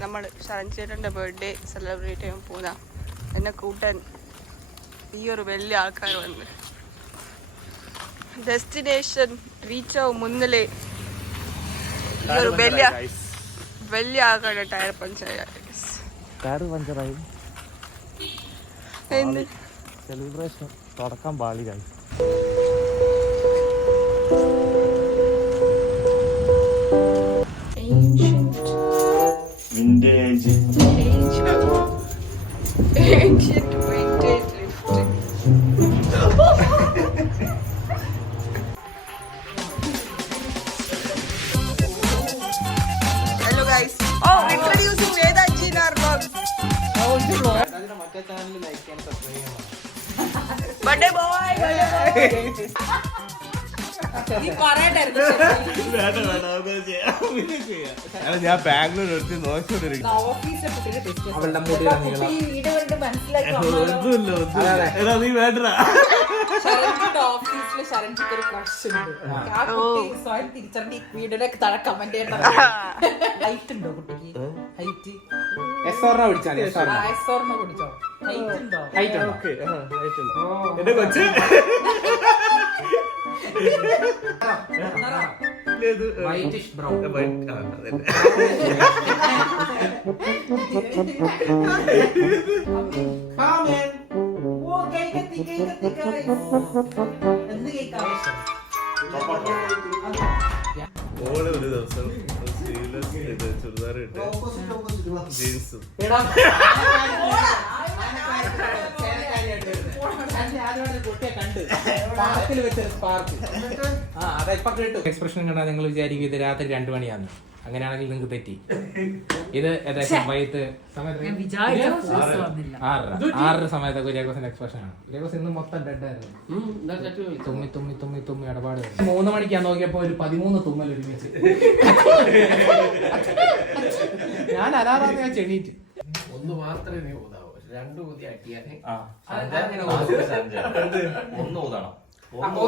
നമ്മൾ ശരൺചേട്ടൻ്റെ birthday celebrate ചെയ്യാൻ പോകുന്ന എന്നെ കൂട്ടാൻ ഈ ഒരു വലിയ ആൾക്കാർ വന്ന് ഡെസ്റ്റിനേഷൻ റീച്ച് ആവും മുന്നിലെ ഈ ഒരു വലിയ ആൾക്കാരുടെ ടയർ പഞ്ചറായി സെലിബ്രേഷൻ തുടക്കം പാളി കായി. Ancient vintage lifting. Hello guys. Oh, introducing Vedanji in our vlog. Birthday boy. ഞാൻ ബാംഗ്ലൂർ എടുത്ത് നോക്കിക്കൊണ്ടിരിക്കും. നീ വേണ്ട എന്റെ കൊച്ചു ഓള് ഒരു ദിവസം സ്ലീവ്ലെസ് ചുരിദാർ ഇട്ട് ജീൻസും എക്സ്പ്രഷൻ കണ്ടാൽ നിങ്ങൾ വിചാരിക്കും ഇത് രാത്രി 2 മണിയാന്ന്. അങ്ങനെയാണെങ്കിൽ നിങ്ങൾക്ക് തെറ്റി. ഇത് ഏകദേശം വൈകിട്ട് 6 സമയത്തൊക്കെ കുര്യാക്കോസിന്റെ എക്സ്പ്രഷൻ ആണ്. കുര്യാക്കോസ് ഇന്ന് മൊത്തം ഡെഡ് ആയിരുന്നു. തുമ്മി തുമ്മി തുമ്മി തുമ്മി ഇടപാട്. 3 മണിക്കാൻ നോക്കിയപ്പോ ഒരു 13 തുമ്മൽ ഒരുമിച്ച്. ഞാൻ അലാറാന്ന് ഞാൻ ചെണീറ്റ്. ഒന്ന് മാത്രമേ ഊതാവൂ, 2 ഊതി അട്ടിയാൽ ഒന്ന് ഊതണം. ഒന്ന്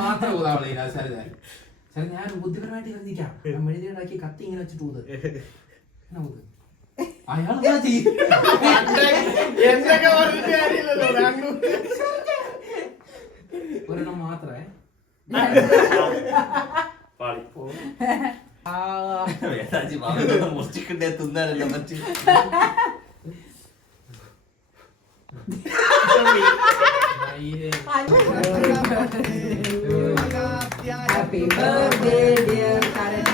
മാത്രമേ ഊതാവുള്ളൂ. ഞാൻ ബുദ്ധിപരമായിട്ട് കരുതിക്കാം. മെഴുതിയുണ്ടാക്കി കത്തി ഇങ്ങനെ വെച്ചിട്ട് ഊത്. അയാൾ ഒരെണ്ണം മാത്രമേ മുറിച്ചിക്കിട്ടേ തിന്നാനല്ലോ മറ്റു. Happy birthday dear Karan.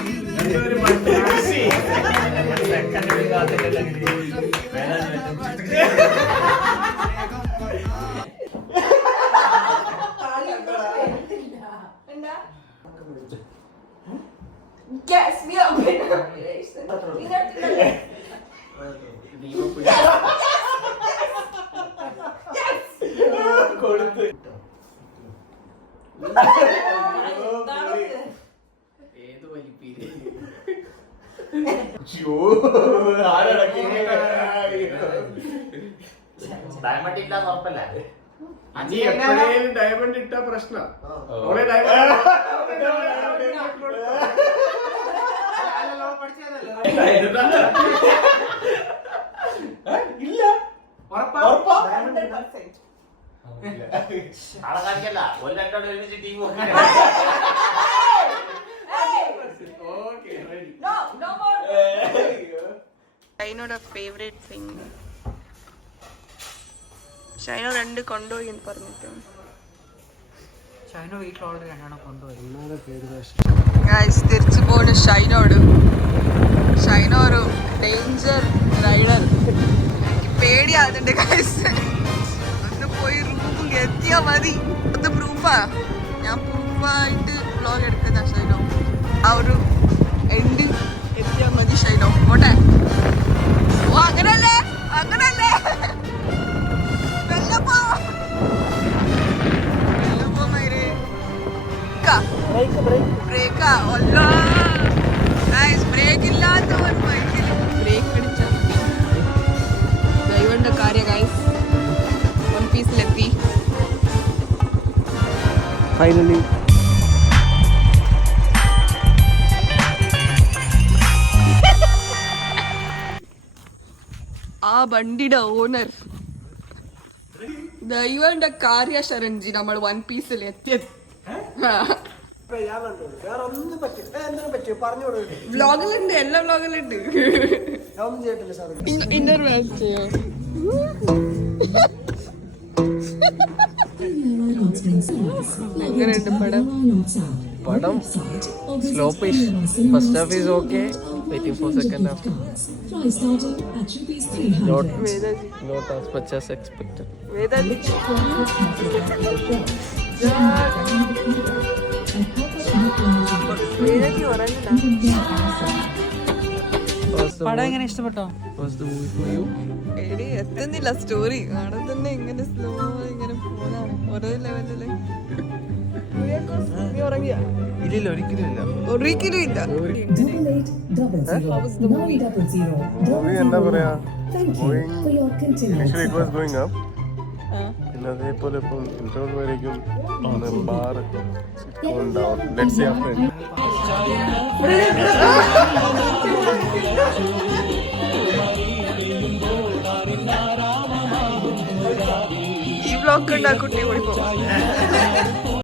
Yes, we are winner. ഏത് വലിപ്പീര് ഡയമണ്ട് ഇല്ലാന്ന് ഉറപ്പല്ല. ഡയമണ്ട് ഇട്ട പ്രശ്നം ഇല്ല. ആളെ കാണിക്കല്ല. ഒരു 2 ഒരുമിച്ച് ടീം ഷൈനോടെ ഫേവറേറ്റ് തിങ്. ഷൈനോ 2 കൊണ്ടുപോയി എന്ന് പറഞ്ഞിട്ട് ഷൈനോ വീട്ടിൽ ഓൾറെഡി 2 കൊണ്ടുപോയി. ഗൈസ് തിരിച്ചു പോണ ഷൈനോട്. ഷൈനോ ഒരു ഡേഞ്ചർ റൈഡർ. എനിക്ക് പേടിയാകുന്നുണ്ട് ഗൈസ്. ഒന്ന് പോയി റൂമിൽ എത്തിയാ മതി. ഒന്ന് പ്രൂഫാ. ഞാൻ പ്രൂഫായിട്ട് വ്ലോഗ് എടുക്കുന്ന ഷൈനോ. ആ ഒരു എൻഡ് എത്തിയാ മതി ഷൈനോ. പോട്ടെ. ഓ അങ്ങനല്ലേ അങ്ങനല്ലേ. വെല്ലപ്പോ വെല്ലപ്പോ മൈരേ ബ്രേക്കാ. ഒല്ലോ ഗൈസ് ബ്രേക്ക് ഇല്ലാത്ത ഒരു ബൈക്കിൽ ബ്രേക്ക് അടിച്ച ഡ്രൈവറിന്റെ കാര്യം ഗൈസ്. 1 പീസിലെത്തി ഫൈനലി. ആ വണ്ടിയുടെ ഓണർ ദൈവന്റെ കാര്യ ശരൺജി നമ്മൾ വൺ പീസിൽ എത്തിയത്. വ്ലോഗിലുണ്ട്, എല്ലാ വ്ലോഗിലുണ്ട്. ഇന്നർ വാച്ച് ചെയ്യോ? എങ്ങനെയുണ്ട് പടം? പടം slow pace. First half is okay, waiting for second half. Not as much as expected. പടം എങ്ങനെ ഇഷ്ടപ്പെട്ടോ? Was the movie for you? എത്തുന്നില്ല സ്റ്റോറി അവിടെ തന്നെ ഇങ്ങനെ സ്ലോ ഇങ്ങനെ പോകാം ഓരോ ലെവലില്. നീ ഉറങ്ങിയ? ഇല്ലില്ല, ഒരിക്കലും ഇല്ല. ഒരിക്കലും ഇല്ല. മൂവി എന്താ പറയാ, ഇറ്റ് വാസ് ഗോയിങ് അപ്പ്. പിന്നെ അതേപോലെ ഇപ്പം ഇന്റർവൽ വരേക്കും bar down. Let's see after. ഈ ബ്ലോഗ് ഉണ്ട് ആ കുട്ടി കൂടി പോകും.